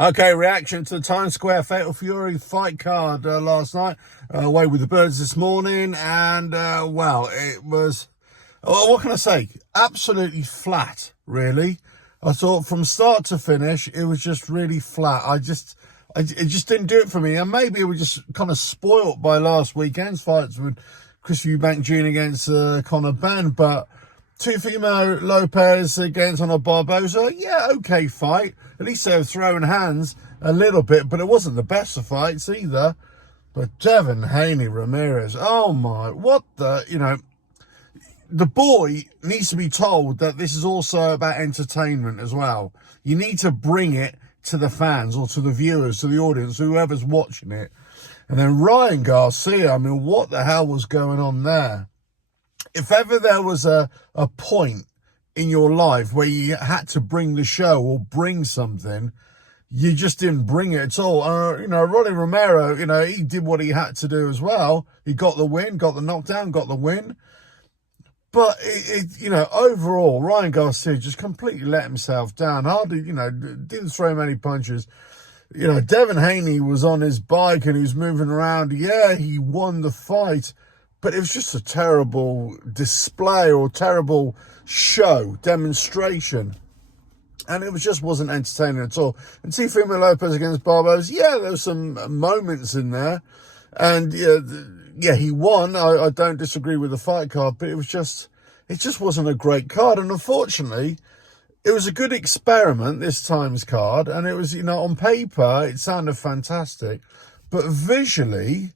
Okay, reaction to the Times Square Fatal Fury fight card last night. Away with the birds this morning. And, well, it was, what can I say? Absolutely flat, really. I thought from start to finish, it was just really flat. It just didn't do it for me. And maybe we were just kind of spoilt by last weekend's fights with Chris Eubank Jr. against Conor Benn. But Teofimo Lopez against Barboza, yeah, okay fight. At least they were throwing hands a little bit, but it wasn't the best of fights either. But Devin Haney, Ramirez, oh my, what the, the boy needs to be told that this is also about entertainment as well. You need to bring it to the fans or to the viewers, to the audience, whoever's watching it. And then Ryan Garcia, I mean, what the hell was going on there? If ever there was a point in your life where you had to bring the show or bring something, you just didn't bring it at all. Ronnie Romero, he did what he had to do as well. He got the win, got the knockdown, got the win. But, overall, Ryan Garcia just completely let himself down. Hardly, didn't throw many punches. Devin Haney was on his bike and he was moving around. Yeah, he won the fight. But it was just a terrible display or terrible show, demonstration. And it just wasn't entertaining at all. And Teofimo Lopez against Barboza, yeah, there were some moments in there. And, yeah, he won. I don't disagree with the fight card, but it just wasn't a great card. And unfortunately, it was a good experiment, this time's card. And it was, on paper, it sounded fantastic. But visually,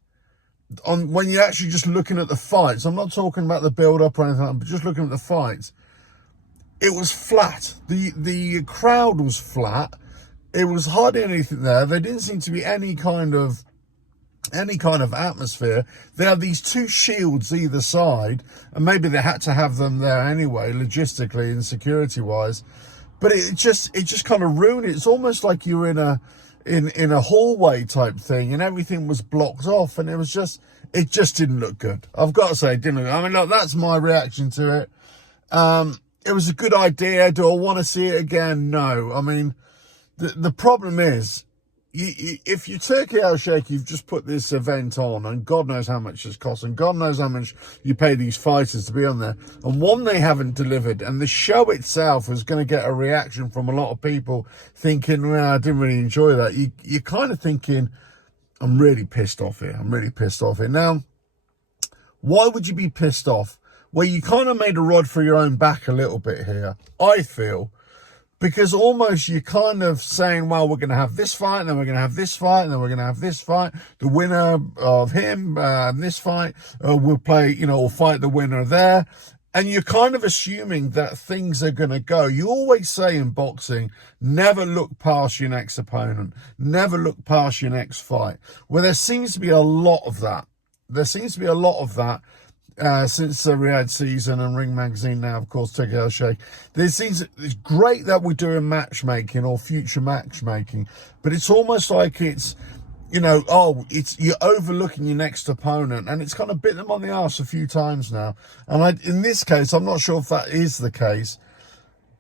when you're actually just looking at the fights, I'm not talking about the build-up or anything like that, but just looking at the fights, it was flat. The crowd was flat. It was hardly anything there. There didn't seem to be any kind of atmosphere. They had these two shields either side, and maybe they had to have them there anyway, logistically and security-wise. But it just kind of ruined it. It's almost like you were in a hallway type thing, and everything was blocked off, and it just didn't look good. I've got to say, it didn't look good. I mean, look, that's my reaction to it. It was a good idea. Do I want to see it again? No. I mean, the problem is, if you Turkey Al Sheikh, you've just put this event on, and God knows how much it's cost, and God knows how much you pay these fighters to be on there, and one, they haven't delivered, and the show itself is going to get a reaction from a lot of people thinking, well, I didn't really enjoy that. You're kind of thinking, I'm really pissed off here. Now, why would you be pissed off? Well, you kind of made a rod for your own back a little bit here, I feel. Because almost you're kind of saying, well, we're going to have this fight, and then we're going to have this fight, and then we're going to have this fight. The winner of him, this fight, will play, or fight the winner there. And you're kind of assuming that things are going to go. You always say in boxing, never look past your next opponent. Never look past your next fight. Well, there seems to be a lot of that. Since the Riyadh season and Ring Magazine now, of course, Turkey Al Sheikh. It's great that we're doing matchmaking or future matchmaking, but it's almost like it's, you're overlooking your next opponent, and it's kind of bit them on the arse a few times now. And in this case, I'm not sure if that is the case,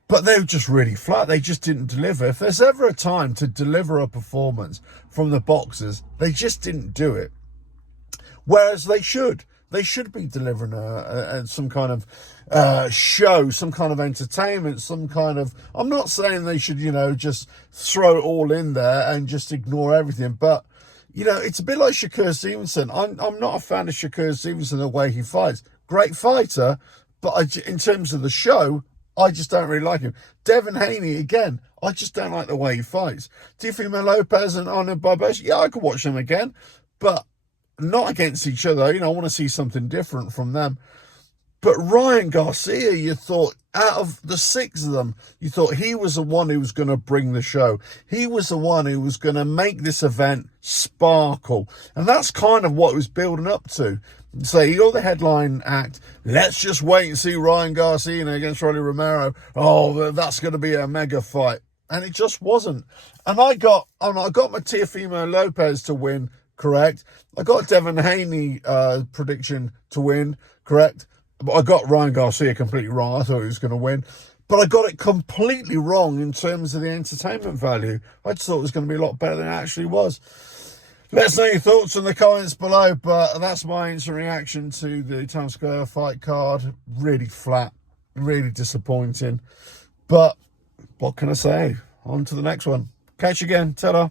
but they were just really flat. They just didn't deliver. If there's ever a time to deliver a performance from the boxers, they just didn't do it. Whereas they should. They should be delivering some kind of show, some kind of entertainment, I'm not saying they should, just throw it all in there and just ignore everything. But, it's a bit like Shakur Stevenson. I'm not a fan of Shakur Stevenson, the way he fights. Great fighter, but in terms of the show, I just don't really like him. Devin Haney, again, I just don't like the way he fights. Teofimo Lopez and Barboza, yeah, I could watch them again, but not against each other. I want to see something different from them. But Ryan Garcia, you thought, out of the six of them, you thought he was the one who was going to bring the show. He was the one who was going to make this event sparkle. And that's kind of what it was building up to. So you're the headline act. Let's just wait and see Ryan Garcia against Ronnie Romero. Oh, that's going to be a mega fight. And it just wasn't. And I got my Teofimo Lopez to win, correct. I got Devin Haney prediction to win, correct. But I got Ryan Garcia completely wrong. I thought he was going to win. but I got it completely wrong in terms of the entertainment value. I just thought it was going to be a lot better than it actually was. Let us know your thoughts in the comments below, but that's my instant reaction to the Times Square fight card. Really flat, really disappointing. But what can I say? On to the next one. Catch you again. Ta-da.